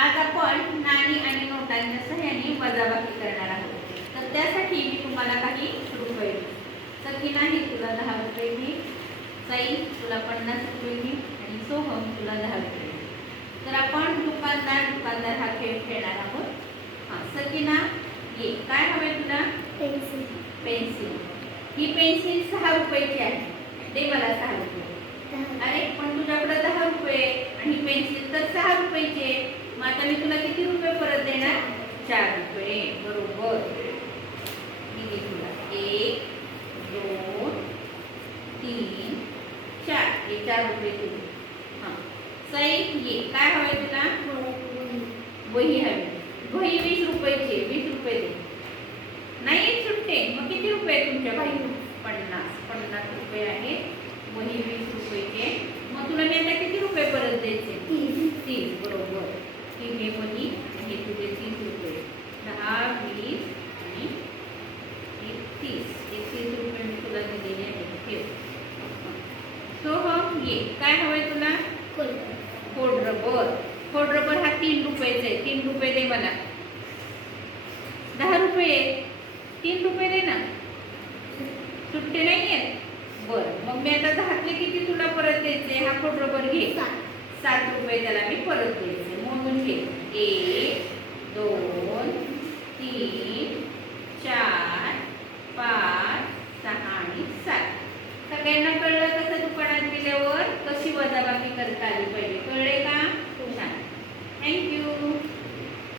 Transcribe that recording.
आज आपण नाणी आणि नोटांच्या सहाय्याने वजाबाकी करणार आहोत. तर त्यासाठी मी तुम्हाला काही रुपये सकीना ही तुला 10 रुपये घे, साई तुला 50 रुपये घे आणि सोहम तुला 10 रुपये घे. तर आपण दुकानदार हा खेळ खेळणार आहोत. हां सकीना ये काय हवे तुला? पेन्सिल. ही पेन्सिल 6 रुपयाची आहे. दे मला 6 रुपये. अरे पण तुझ्याकडे 10 रुपये आणि पेन्सिल तर 6 रुपयाची. मग आता मी तुला किती रुपये परत देणार? 4 रुपये. बरोबर. मी घे तुला 1 2 3 4. हे 4 रुपये तुझे. हां साई ये काय हवे तुला? वही हवी. वही 20 रुपयाची. 20 रुपये दे. नाही सुट्टे. मग किती रुपये तुमच्याकडे? 50 रुपये आहे. वही 20 रुपयाचे. मग तुला मी आता किती रुपये परत द्यायचे? 30. बरोबर. ही घे वही आणि हे तुझे 30 रुपये. 10 20 आणि 30. 30 रुपये मी तुला दिलेले आहेत. ठेव. सोहम ये काय हवंय तुला? खोडरबर. खोडरबर हा 3 रुपयाचा आहे. 3 रुपये दे मला. 10 रुपये 3 रुपये दे ना. सुट्टे नाही आहेत. बरं मग मी आता 10तले किती तुला परत द्यायचे? हा खोडरबर घे. 7 रुपये त्याला मी परत द्यायचे. म्हणून घे 1 2 3